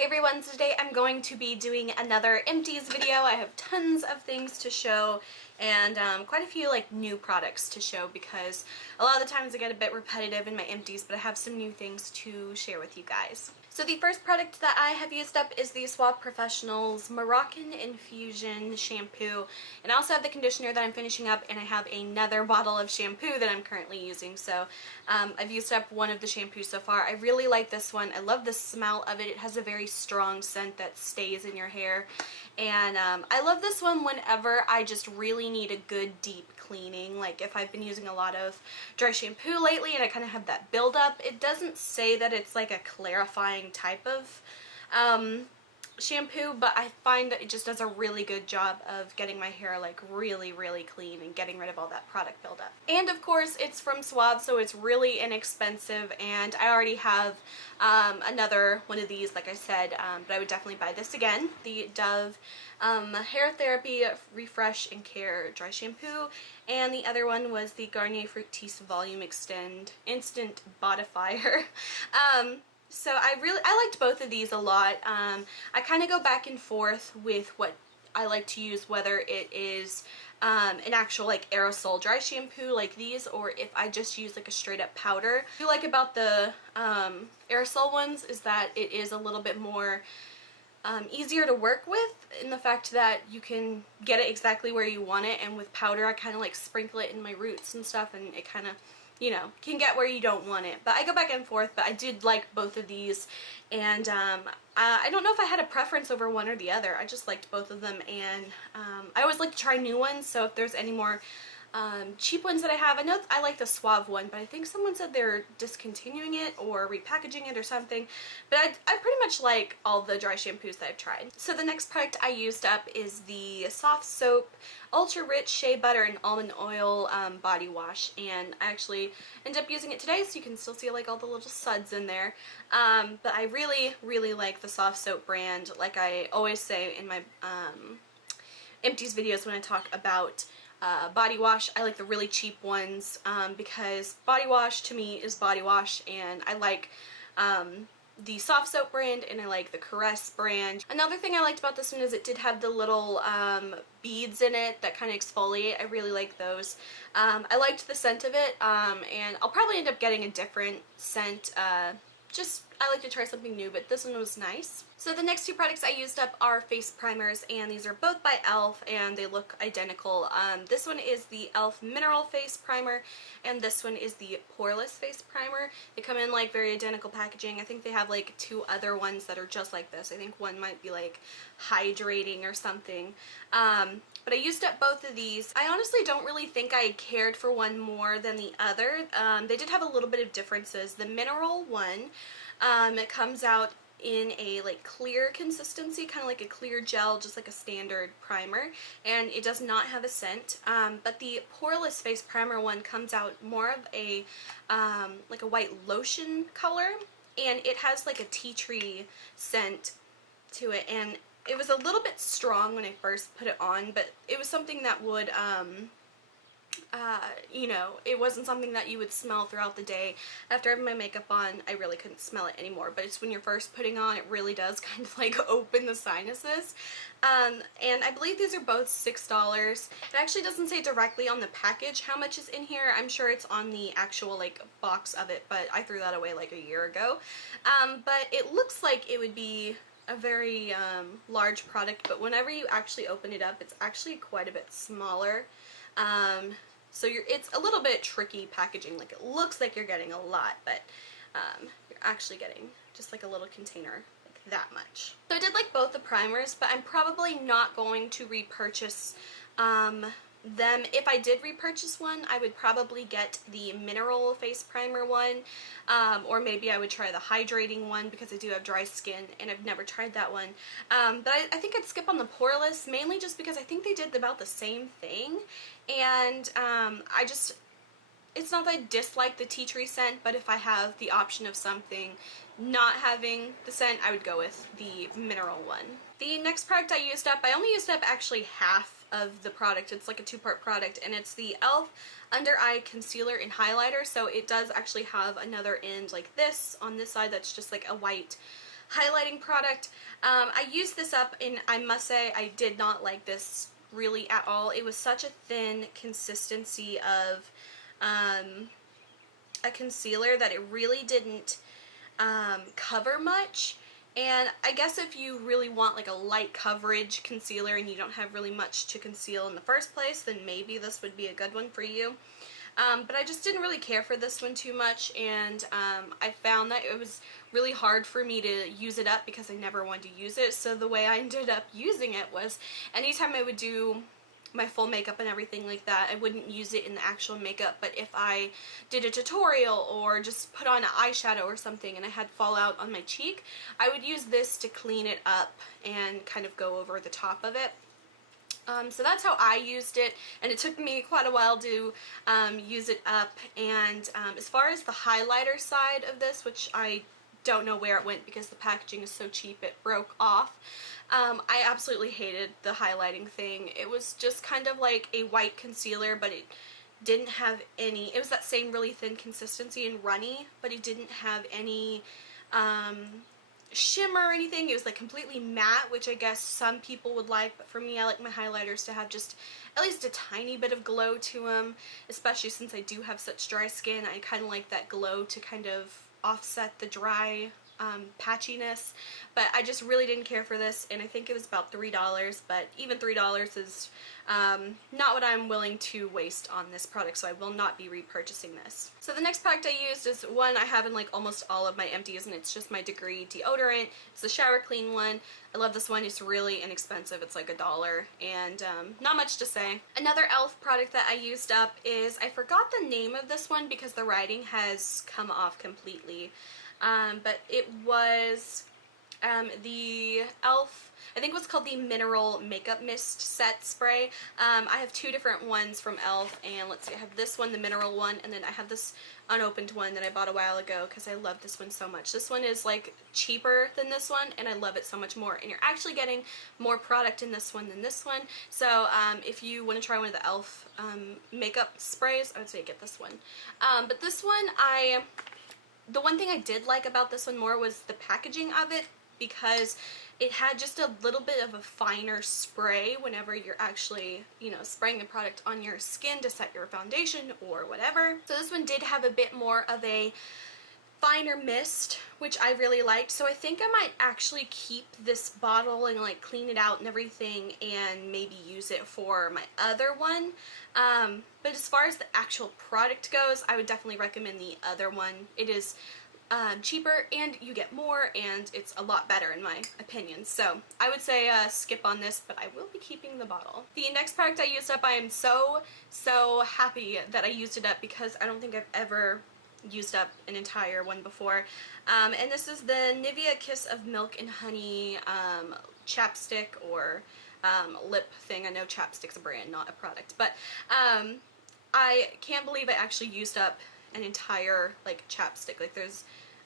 Hey everyone, so today I'm going to be doing another Empties video. I have tons of things to show and quite a few like new products to show because a lot of the times I get a bit repetitive in my empties, but I have some new things to share with you guys. So the first product that I have used up is the Suave Professional's Moroccan Infusion Shampoo, and I also have the conditioner that I'm finishing up, and I have another bottle of shampoo that I'm currently using. So I've used up one of the shampoos so far. I really like this one. I love the smell of it. It has a very strong scent that stays in your hair, and I love this one whenever I just really need a good deep cleaning. Like if I've been using a lot of dry shampoo lately and I kind of have that buildup. It doesn't say that it's like a clarifying type of shampoo, but I find that it just does a really good job of getting my hair like really clean and getting rid of all that product buildup. And of course it's from Suave, so it's really inexpensive, and I already have another one of these, like I said, but I would definitely buy this again. The Dove Hair Therapy Refresh and Care Dry Shampoo, and the other one was the Garnier Fructis Volume Extend Instant Bodifier. So I liked both of these a lot. I kind of go back and forth with what I like to use, whether it is an actual like aerosol dry shampoo like these, or if I just use like a straight up powder. What I like about the aerosol ones is that it is a little bit more easier to work with, in the fact that you can get it exactly where you want it, and with powder I kind of like sprinkle it in my roots and stuff, and it kind of, you know, can get where you don't want it. But I go back and forth, but I did like both of these, and I don't know if I had a preference over one or the other. I just liked both of them, and I always like to try new ones, so if there's any more cheap ones that I have. I know I like the Suave one, but I think someone said they're discontinuing it or repackaging it or something. But I pretty much like all the dry shampoos that I've tried. So the next product I used up is the SoftSoap Ultra Rich Shea Butter and Almond Oil Body Wash, and I actually ended up using it today, so you can still see like all the little suds in there. But I really like the SoftSoap brand. Like I always say in my Empties videos when I talk about body wash, I like the really cheap ones because body wash to me is body wash, and I like the SoftSoap brand and I like the Caress brand. Another thing I liked about this one is it did have the little beads in it that kind of exfoliate. I really like those. I liked the scent of it, and I'll probably end up getting a different scent. Just I like to try something new, but this one was nice. So the next two products I used up are face primers, and these are both by e.l.f. and they look identical. This one is the e.l.f. Mineral Face Primer, and this one is the Poreless Face Primer. They come in like very identical packaging. I think they have like two other ones that are just like this. I think one might be like hydrating or something. But I used up both of these. I honestly don't really think I cared for one more than the other. They did have a little bit of differences. The mineral one, it comes out in a like clear consistency, kind of like a clear gel, just like a standard primer, and it does not have a scent. But the Poreless Face Primer one comes out more of a like a white lotion color, and it has like a tea tree scent to it, and it was a little bit strong when I first put it on, but it was something that would you know, it wasn't something that you would smell throughout the day. After having my makeup on, I really couldn't smell it anymore, but it's when you're first putting on, it really does kind of like open the sinuses. And I believe these are both $6. It actually doesn't say directly on the package how much is in here. I'm sure it's on the actual like box of it, but I threw that away like a year ago. But it looks like it would be a very large product, but whenever you actually open it up, it's actually quite a bit smaller. So it's a little bit tricky packaging. Like it looks like you're getting a lot, but you're actually getting just like a little container, like that much. So I did like both the primers, but I'm probably not going to repurchase them. If I did repurchase one, I would probably get the mineral face primer one, or maybe I would try the hydrating one because I do have dry skin and I've never tried that one. But I think I'd skip on the Poreless, mainly just because I think they did about the same thing, and it's not that I dislike the tea tree scent, but if I have the option of something not having the scent, I would go with the mineral one. The next product I used up, I only used up actually half of the product. It's like a two-part product, and it's the e.l.f. Under Eye Concealer and Highlighter. So it does actually have another end like this on this side that's just like a white highlighting product. I used this up and I must say I did not like this really at all. It was such a thin consistency of a concealer that it really didn't cover much. And I guess if you really want like a light coverage concealer and you don't have really much to conceal in the first place, then maybe this would be a good one for you. But I just didn't really care for this one too much, and I found that it was really hard for me to use it up because I never wanted to use it. So the way I ended up using it was anytime I would do my full makeup and everything like that, I wouldn't use it in the actual makeup, but if I did a tutorial or just put on an eyeshadow or something and I had fallout on my cheek, I would use this to clean it up and kind of go over the top of it. So that's how I used it, and it took me quite a while to use it up. And as far as the highlighter side of this, which I don't know where it went because the packaging is so cheap it broke off, I absolutely hated the highlighting thing. It was just kind of like a white concealer, but it didn't have any, it was that same really thin consistency and runny, but it didn't have any shimmer or anything. It was like completely matte, which I guess some people would like, but for me I like my highlighters to have just at least a tiny bit of glow to them, especially since I do have such dry skin. I kind of like that glow to kind of offset the dry patchiness, but I just really didn't care for this, and I think it was about $3, but even $3 is not what I'm willing to waste on this product, so I will not be repurchasing this. So the next product I used is one I have in like almost all of my empties, and it's just my Degree deodorant. It's the shower clean one. I love this one. It's really inexpensive. It's like $1, and not much to say. Another e.l.f. product that I used up is, I forgot the name of this one because the writing has come off completely. But it was the e.l.f., I think it was called the Mineral Makeup Mist Set Spray. I have two different ones from e.l.f., and let's see, I have this one, the mineral one, and then I have this unopened one that I bought a while ago because I love this one so much. This one is like cheaper than this one, and I love it so much more, and you're actually getting more product in this one than this one. So if you want to try one of the e.l.f. makeup sprays, I would say get this one. But this one, the one thing I did like about this one more was the packaging of it, because it had just a little bit of a finer spray whenever you're actually, you know, spraying the product on your skin to set your foundation or whatever. So this one did have a bit more of a finer mist, which I really liked. So I think I might actually keep this bottle and like clean it out and everything and maybe use it for my other one. But as far as the actual product goes, I would definitely recommend the other one. It is cheaper and you get more, and it's a lot better in my opinion. So I would say skip on this, but I will be keeping the bottle. The next product I used up, I am so happy that I used it up because I don't think I've ever used up an entire one before. And this is the Nivea Kiss of Milk and Honey chapstick or lip thing. I know chapstick's a brand, not a product, but I can't believe I actually used up an entire like chapstick. Like there's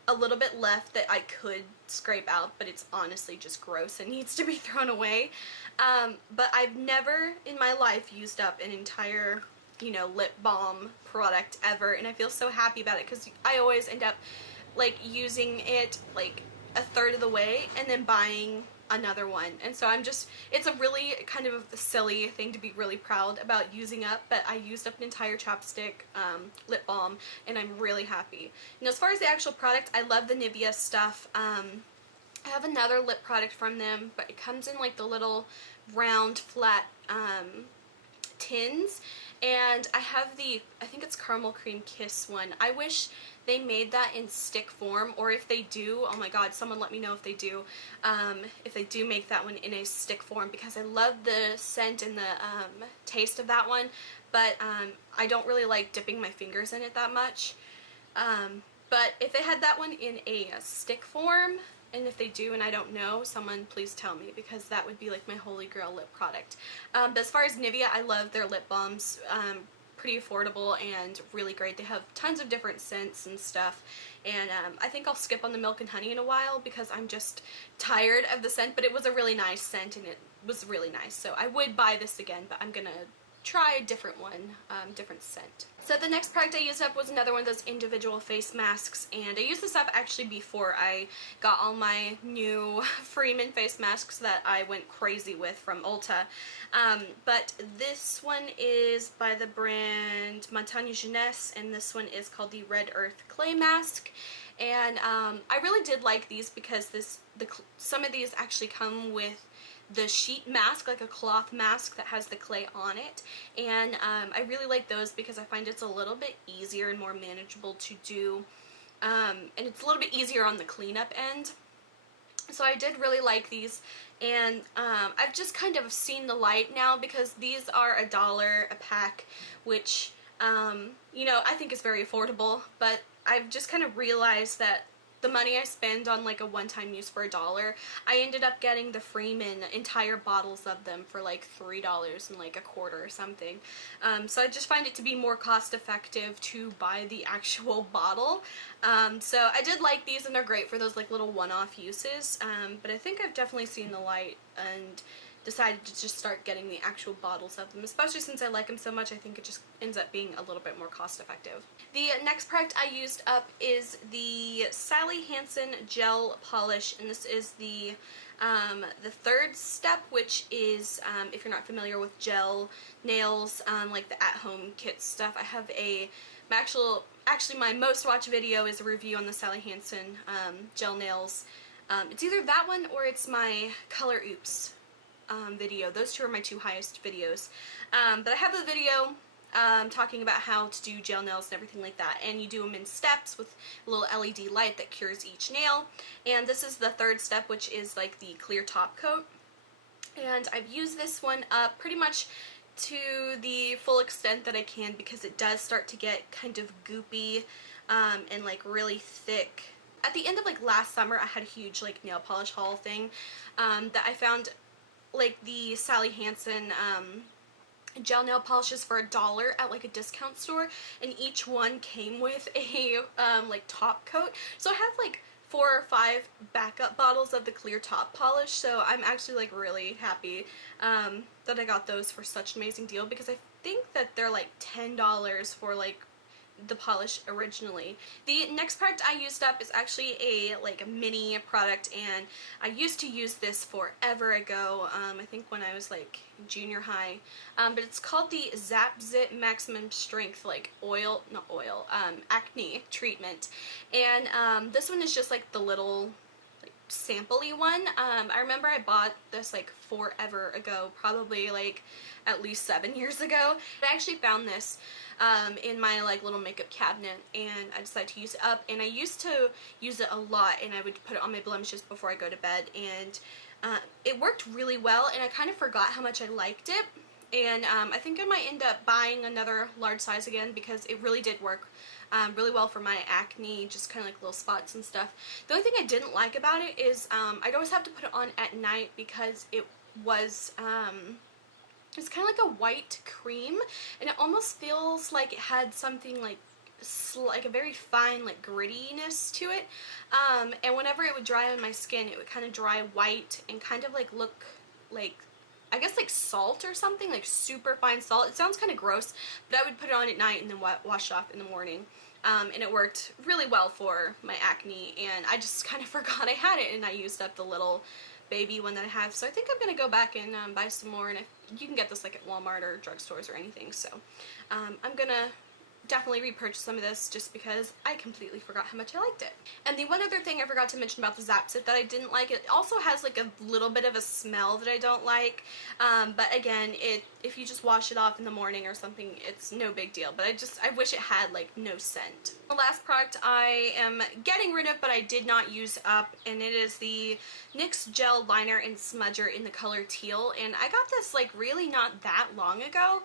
a little bit left that I could scrape out, but it's honestly just gross and needs to be thrown away. But I've never in my life used up an entire, you know, lip balm product ever, and I feel so happy about it because I always end up like using it like a third of the way and then buying another one. And so I'm just, it's a really kind of a silly thing to be really proud about using up, but I used up an entire chapstick lip balm, and I'm really happy. And as far as the actual product, I love the Nivea stuff. I have another lip product from them, but it comes in like the little round flat tins, and I have the, I think it's Caramel Cream Kiss one. I wish they made that in stick form, or if they do, oh my god, someone let me know if they do make that one in a stick form, because I love the scent and the taste of that one, but I don't really like dipping my fingers in it that much. But if they had that one in a stick form, and if they do and I don't know, someone please tell me, because that would be like my holy grail lip product. But as far as Nivea, I love their lip balms. Pretty affordable and really great. They have tons of different scents and stuff, and I think I'll skip on the Milk and Honey in a while because I'm just tired of the scent, but it was a really nice scent and it was really nice, so I would buy this again, but I'm gonna try a different one, different scent. So the next product I used up was another one of those individual face masks, and I used this up actually before I got all my new Freeman face masks that I went crazy with from Ulta. But this one is by the brand Montagne Jeunesse, and this one is called the Red Earth Clay Mask. And I really did like these because some of these actually come with the sheet mask, like a cloth mask that has the clay on it, and I really like those because I find it's a little bit easier and more manageable to do, and it's a little bit easier on the cleanup end. So I did really like these, and I've just kind of seen the light now because these are $1 a pack, which you know, I think is very affordable, but I've just kind of realized that the money I spend on like a one-time use for $1, I ended up getting the Freeman entire bottles of them for like $3 and like a quarter or something. So I just find it to be more cost-effective to buy the actual bottle. So I did like these, and they're great for those like little one-off uses. But I think I've definitely seen the light and decided to just start getting the actual bottles of them, especially since I like them so much. I think it just ends up being a little bit more cost effective. The next product I used up is the Hansen gel polish, and this is the third step, which is if you're not familiar with gel nails, like the at-home kit stuff. I have actually my most watched video is a review on the Hansen gel nails. It's either that one or it's my Color Oops video. Those two are my two highest videos. But I have a video talking about how to do gel nails and everything like that, and you do them in steps with a little LED light that cures each nail, and this is the third step, which is like the clear top coat. And I've used this one up pretty much to the full extent that I can because it does start to get kind of goopy and like really thick. At the end of like last summer, I had a huge like nail polish haul thing that I found like the Hansen gel nail polishes for $1 at like a discount store, and each one came with a like top coat. So I have like 4 or 5 backup bottles of the clear top polish, so I'm actually like really happy that I got those for such an amazing deal, because I think that they're like $10 for like the polish originally. The next product I used up is actually a mini product, and I used to use this forever ago, I think when I was like junior high, but it's called the Zapzyt Maximum Strength Acne Treatment, and this one is just like the little sample-y one. I remember I bought this like forever ago, probably like at least 7 years ago. I actually found this in my like little makeup cabinet, and I decided to use it up, and I used to use it a lot, and I would put it on my blemishes before I go to bed, and it worked really well, and I kind of forgot how much I liked it. And I think I might end up buying another large size again because it really did work really well for my acne, just kind of like little spots and stuff. The only thing I didn't like about it is I'd always have to put it on at night because it was it's kind of like a white cream, and it almost feels like it had something like a very fine like grittiness to it, and whenever it would dry on my skin, it would kind of dry white and kind of like look like, I guess like salt or something, like super fine salt. It sounds kind of gross, but I would put it on at night and then wash it off in the morning. And it worked really well for my acne, and I just kind of forgot I had it, and I used up the little baby one that I have. So I think I'm going to go back and buy some more, and you can get this like at Walmart or drugstores or anything. So I'm going to definitely repurchase some of this just because I completely forgot how much I liked it. And the one other thing I forgot to mention about the Zapzyt that I didn't like, it also has like a little bit of a smell that I don't like, but again, if you just wash it off in the morning or something, it's no big deal, but I wish it had like no scent. The last product I am getting rid of but I did not use up, and it is the NYX Gel Liner and Smudger in the color teal, and I got this like really not that long ago,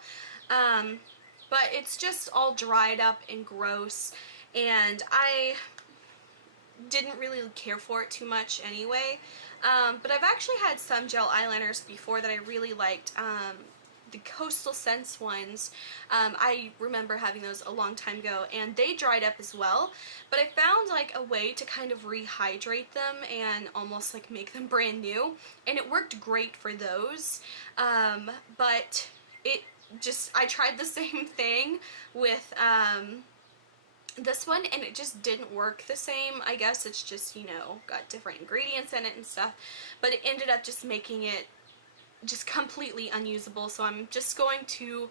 but it's just all dried up and gross, and I didn't really care for it too much anyway. But I've actually had some gel eyeliners before that I really liked. The Coastal Scents ones, I remember having those a long time ago, and they dried up as well, but I found like a way to kind of rehydrate them and almost like make them brand new, and it worked great for those, but I tried the same thing with this one, and it just didn't work the same. I guess it's just, you know, got different ingredients in it and stuff, but it ended up just making it just completely unusable, so I'm just going to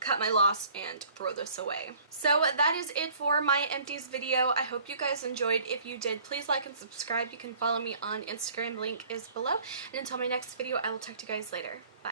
cut my loss and throw this away. So that is it for my empties video. I hope you guys enjoyed. If you did, please like and subscribe. You can follow me on Instagram, link is below, and until my next video, I will talk to you guys later. Bye.